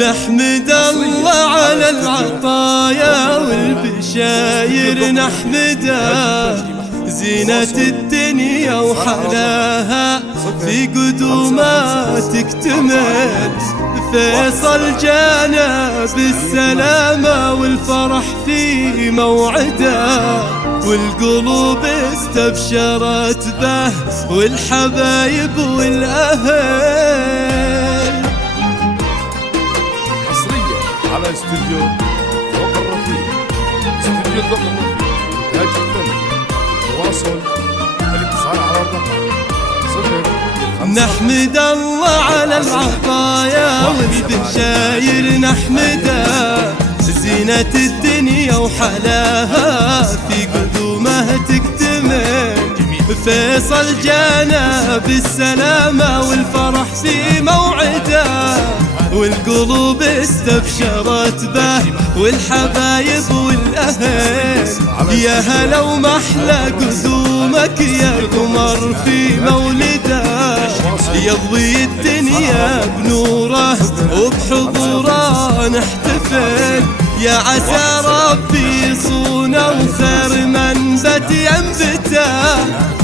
نحمد الله على العطايا والبشاير نحمده، زينة الدنيا وحلاها في قدومها تكتمل. فيصل جانا بالسلامة والفرح في موعده، والقلوب استبشرت به والحبايب والأهل. حصريا على استوديو ذوق الرفيق، استوديو ذوق الرفيق إنتاج الفن. تواصل الاتصال على الرقم 0. نحمد الله على العطايا والبشاير نحمده، زينة الدنيا وحلاها في قدومها تكتمل. فيصل جانا بالسلامة والفرح في موعده، والقلوب استبشرت به والحبايب والأهل. يا هلا ومحلى قدومك يا قمر في مولده، يضوي الدنيا بنوره وبحضوره نحتفل. يا عسى ربي يصونه وخير منبت ينبته،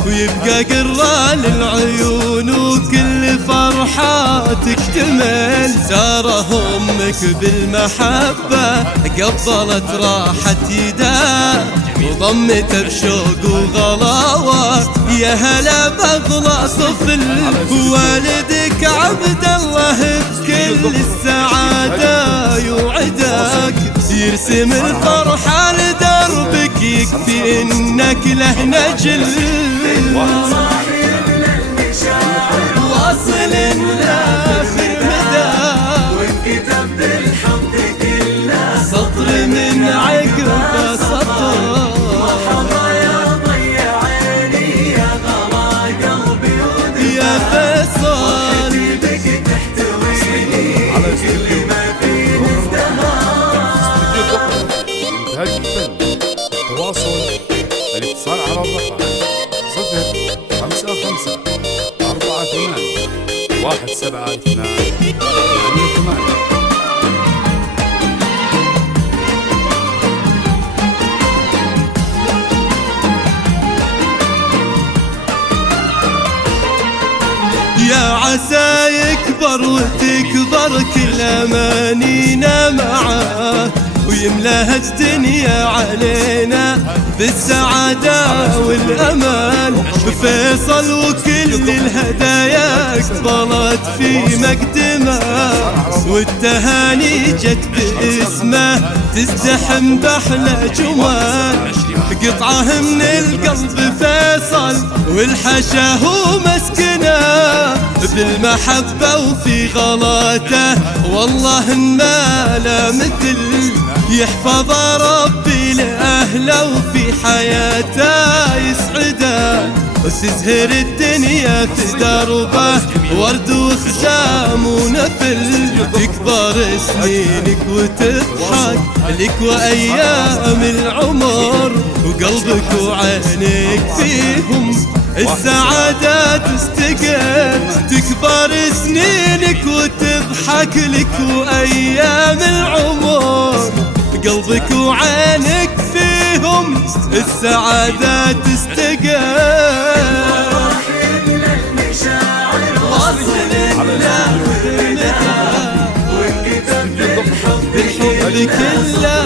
ويبقى قرة للعيون وكل فرحة تكتمل. ساره أمك بالمحبة قبلت راحة يده، وضمته بشوق وغلاوة. يا هلا بأغلى طفل والدك عبد الله بكل السعادة يوعدك، يرسم الفرحة لدربك يكفي إنك له نجل. واصل لآخر مدى وانكتب بالحمد كله، سطر من عقب سطر. مرحبا يا ضي عيني يا غلا قلبي ودمي، يا فيصل بك تحتويني كل ما فيه ازدهار. إنتاج الفن. تواصل الاتصال على الرقم 055 48 172 88. يا عسى يكبر وتكبر كل أمانينا معاه، ويملاها الدنيا علينا بالسعادة والأمان. فيصل وكل الهدايا اقبلت في مقدمه، والتهاني جت باسمه تزدحم بأحلى جمال. قطعة من القلب فيصل والحشا هو مسكنه، بالمحبة وفي غلاته والله ما لا مثل. يحفظ ربي لأهله وفي حياته يسعده، وتزهر الدنيا في دربه ورد وخشام ونفل. تكبر سنينك وتضحك لك وأيام العمر، وقلبك وعينك فيهم السعادة تستقر. تكبر سنينك وتضحك لك وأيام العمر، قلبك وعينك فيهم السعادة تستقر. واصل وانكتب بالحب بالحب كله